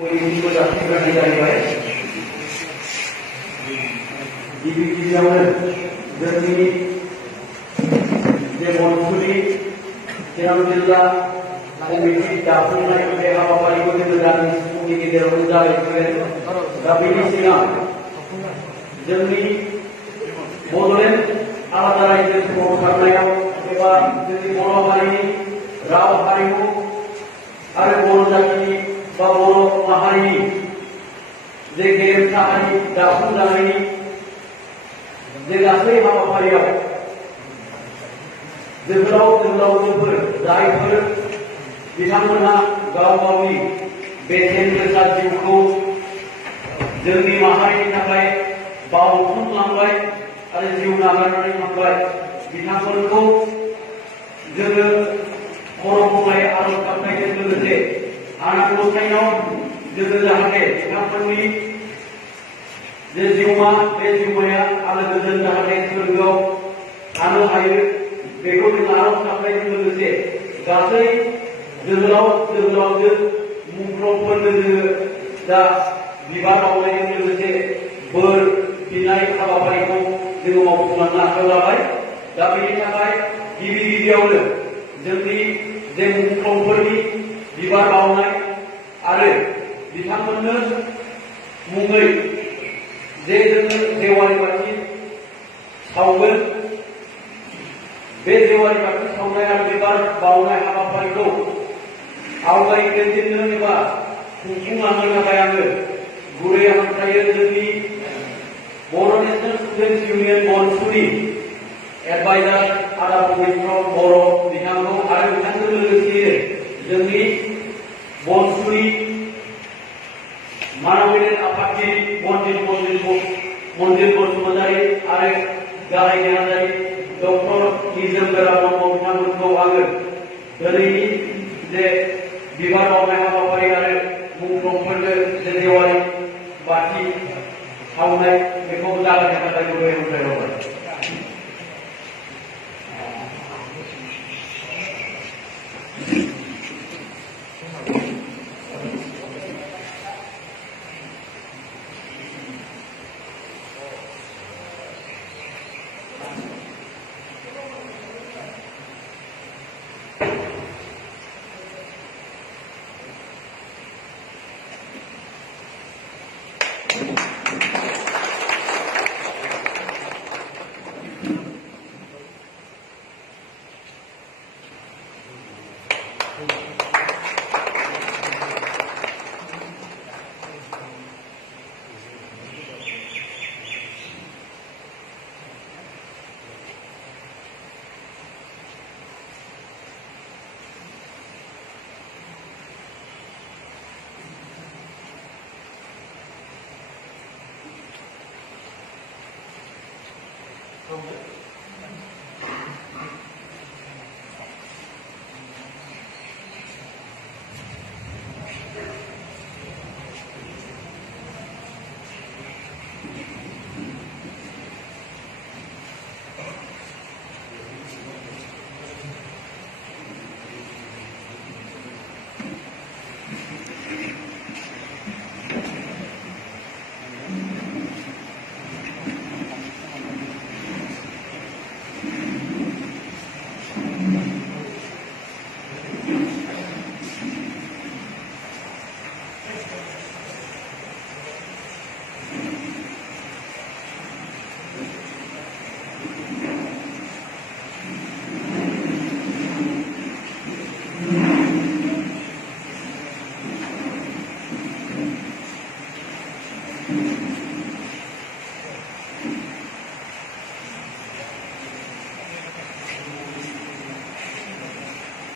Ini berarti जाहैबाय गिबियावनो जोंनि जे मनसुलि चिरां जिल्ला कमिटि दाफुंनाय बे हाबाफारिखौ जोङो दानि समनि गेजेरावनो जागायगोन। दा बेनि सिगां जोंनि बड'लेण्ड आलादा रायजो सोमावसारनायाव एबा जोंनि बर' हारिनि राव हारिमु आरो बर' जातिनि बा बर' माहारिनि जे गेरेमसा हारि दाफुंजानायनि जे गासै हाबाफारियाव जोहोलावजोफोर जायफोर बिथांमोनहा गाव गावनि बेसेन गोसा जिउखौ जोंनि माहारिनि थाखाय बावसोमलांबाय आरो जिउ नागारनानै थांबाय बिथांमोनखौ जोङो खर' गंग्लाय आरज गाबनायजों लोगोसे आनान गसाइनाव जोङो जाहाथे बिथांमोननि जे जिउमा बे जिउमाया आलो गोजोन जाहाथे सोरगोआव थानो हायो बेखौ जों आरज गाबनायजों लोगोसे गासै जोहोलावजो मुंख्लंफोरनो जोङो दा बिबार बावनायजों लोगोसे बोर बिनाय हाबाफारिखौ जोङो मावफुंलांनो आखायाव लाबाय। दा बेनि थाखाय गिबियावनो जोंनि जे मुंख्लंफोरनि बिबार बावनाय आरो बिथांमोननो मुङै जे जोङो जेवारि बाथि सावगोन बे जेवारि बाथि सावनाय आरो बिबार बावनाय हाबाफारिखौ आवगायजेननो एबा खुंफुंलांनो थाखाय आङो गुरै हांख्रायो जोंनि बर' नेशनेल स्टुडेन्टस इउनियन मनसुलि एडभाइजार आदा पबित्र बर' बिथांखौ आरो बिथांजों लोगोसे जोंनि मनसुलि मानबायारि आफादगिरि मन्दिर बसुमतारी आरो गाहाय नेहाथारि डक्टर निजोम गोरा ब्रह्म बिथांमोनखौ आङो दिनैनि जे बिबार बावनाय हाबाफारि आरो